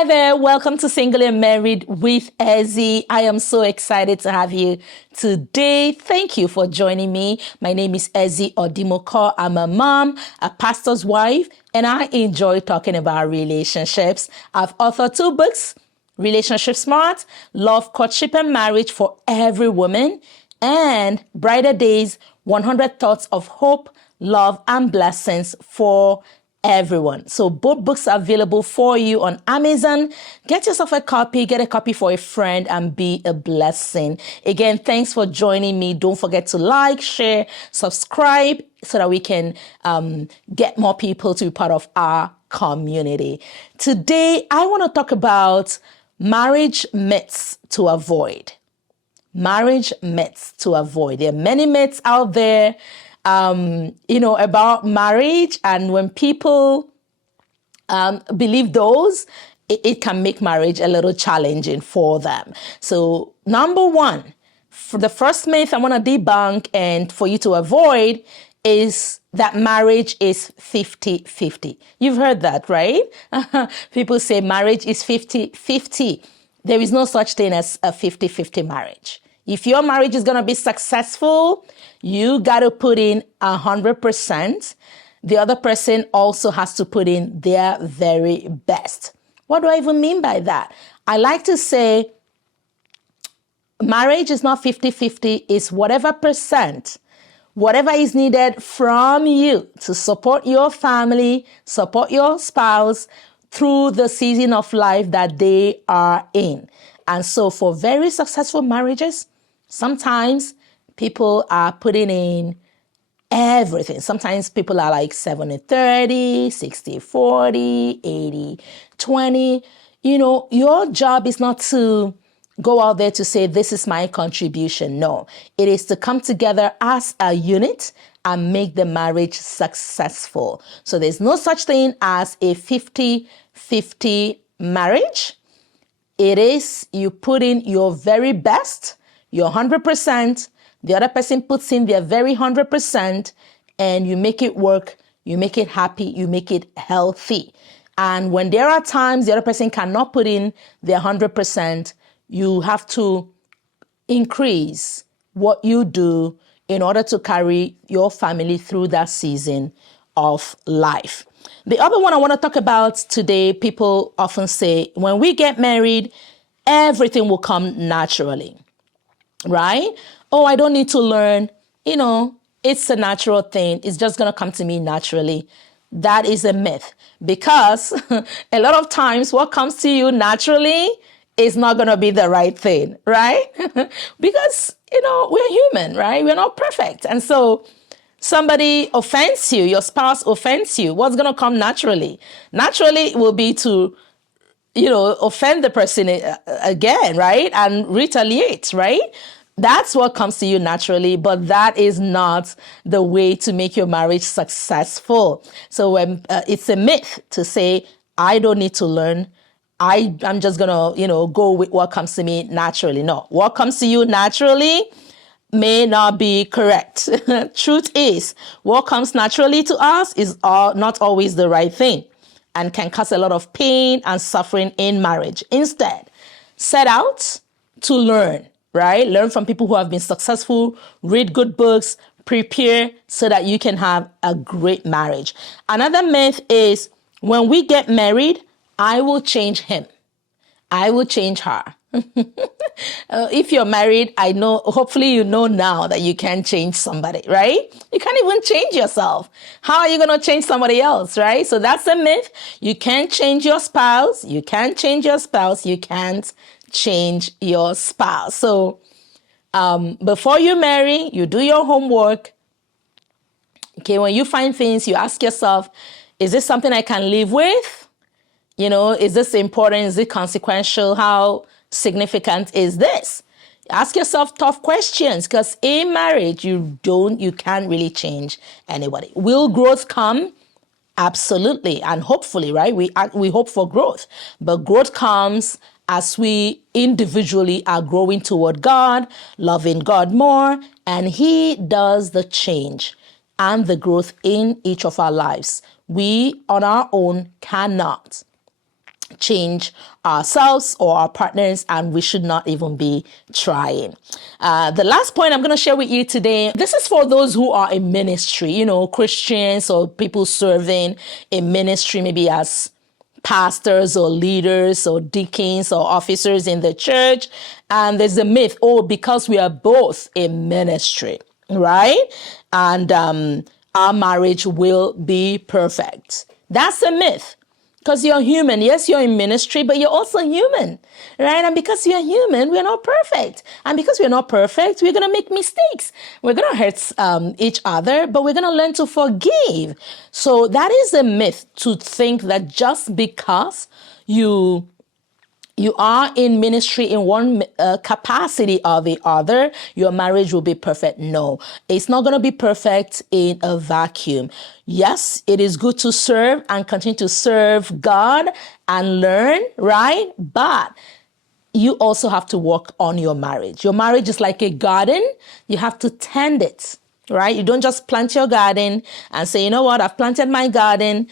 Hi there, welcome to Single and Married with Ezzy. I am so excited to have you today. Thank you for joining me. My name is Ezzy Odimoko. I'm a mom, a pastor's wife, and I enjoy talking about relationships. I've authored 2 books, Relationship Smart, Love, Courtship, and Marriage for Every Woman, and Brighter Days, 100 Thoughts of Hope, Love, and Blessings for everyone. So both books are available for you on Amazon. Get yourself a copy, get a copy for a friend, and be a blessing. Again, thanks for joining me. Don't forget to like, share, subscribe so that we can get more people to be part of our community. Today, I want to talk about marriage myths to avoid. Marriage myths to avoid. There are many myths out there about marriage, and when people believe those, it can make marriage a little challenging for them. So number one, for the first myth I want to debunk and for you to avoid is that marriage is 50-50. You've heard that, right? People say marriage is 50-50. There is no such thing as a 50-50 marriage. If your marriage is going to be successful, you got to put in 100%. The other person also has to put in their very best. What do I even mean by that? I like to say marriage is not 50-50, it's whatever percent, whatever is needed from you to support your family, support your spouse through the season of life that they are in. And so for very successful marriages, sometimes people are putting in everything. Sometimes people are like 70-30, 60-40, 80-20. Your job is not to go out there to say, this is my contribution. No, it is to come together as a unit and make the marriage successful. So there's no such thing as a 50-50 marriage. It is you put in your very best, your 100%, the other person puts in their very 100%, and you make it work, you make it happy, you make it healthy. And when there are times the other person cannot put in their 100%, you have to increase what you do in order to carry your family through that season of life. The other one I want to talk about today, people often say, when we get married, everything will come naturally, right? Oh, I don't need to learn. It's a natural thing. It's just going to come to me naturally. That is a myth, because a lot of times what comes to you naturally is not going to be the right thing, right? Because, we're human, right? We're not perfect. And so somebody offends you, your spouse offends you, what's going to come naturally? Naturally will be to, offend the person again, right? And retaliate, right? That's what comes to you naturally, but that is not the way to make your marriage successful. So it's a myth to say, I don't need to learn. I'm just going to, go with what comes to me naturally. No, what comes to you naturally may not be correct. Truth is, what comes naturally to us is not always the right thing and can cause a lot of pain and suffering in marriage. Instead, set out to learn, right? Learn from people who have been successful, read good books, prepare so that you can have a great marriage. Another myth is, when we get married, I will change him. I will change her. If you're married, I know, hopefully you know now that you can change somebody, right? You can't even change yourself. How are you going to change somebody else, right? So that's a myth. You can't change your spouse. You can't change your spouse. You can't change your spouse. So before you marry, you do your homework. Okay, when you find things, you ask yourself, is this something I can live with? Is this important? Is it consequential? How significant is this? Ask yourself tough questions, because in marriage, you can't really change anybody. Will growth come? Absolutely. And hopefully, right? We hope for growth, but growth comes as we individually are growing toward God, loving God more, and He does the change and the growth in each of our lives. We on our own cannot. change ourselves or our partners, and we should not even be trying. The last point I'm going to share with you today, this is for those who are in ministry, Christians or people serving in ministry, maybe as pastors or leaders or deacons or officers in the church. And there's a myth, because we are both in ministry, right? And our marriage will be perfect. That's a myth. Because you're human. Yes, you're in ministry, but you're also human, right? And because you're human, we're not perfect. And because we're not perfect, we're going to make mistakes. We're going to hurt each other, but we're going to learn to forgive. So that is a myth, to think that just because you are in ministry in one capacity or the other, your marriage will be perfect. No, it's not going to be perfect in a vacuum. Yes, it is good to serve and continue to serve God and learn, right? But you also have to work on your marriage. Your marriage is like a garden. You have to tend it, right? You don't just plant your garden and say, you know what, I've planted my garden,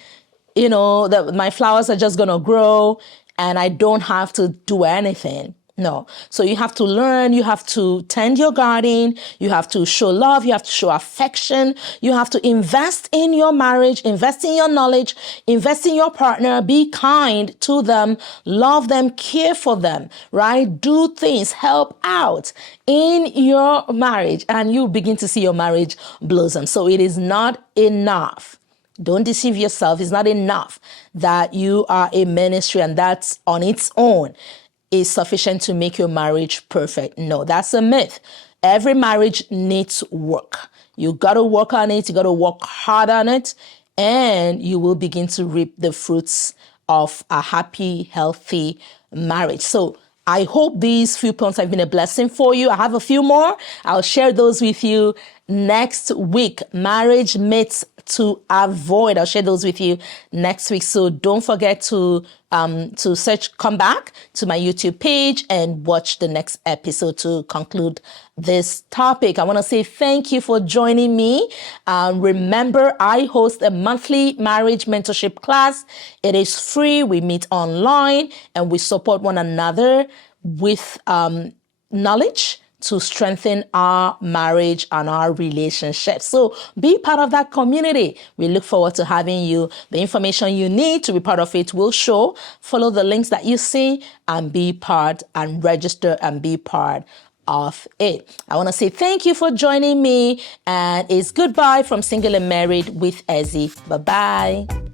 my flowers are just going to grow and I don't have to do anything. No. So you have to learn, you have to tend your garden, you have to show love, you have to show affection, you have to invest in your marriage, invest in your knowledge, invest in your partner, be kind to them, love them, care for them, right? Do things, help out in your marriage, and you begin to see your marriage blossom. So it is not enough. Don't deceive yourself. It's not enough that you are a ministry and that's on its own is sufficient to make your marriage perfect. No, that's a myth. Every marriage needs work. You got to work on it. You got to work hard on it, and you will begin to reap the fruits of a happy, healthy marriage. So I hope these few points have been a blessing for you. I have a few more. I'll share those with you next week. Marriage myths to avoid. I'll share those with you next week. So don't forget to come back to my YouTube page and watch the next episode to conclude this topic. I want to say thank you for joining me. Remember, I host a monthly marriage mentorship class. It is free. We meet online and we support one another with knowledge to strengthen our marriage and our relationship. So be part of that community. We look forward to having you. The information you need to be part of it will show. Follow the links that you see and be part and register and be part of it. I want to say thank you for joining me, and it's goodbye from Single and Married with Ezzy. Bye-bye.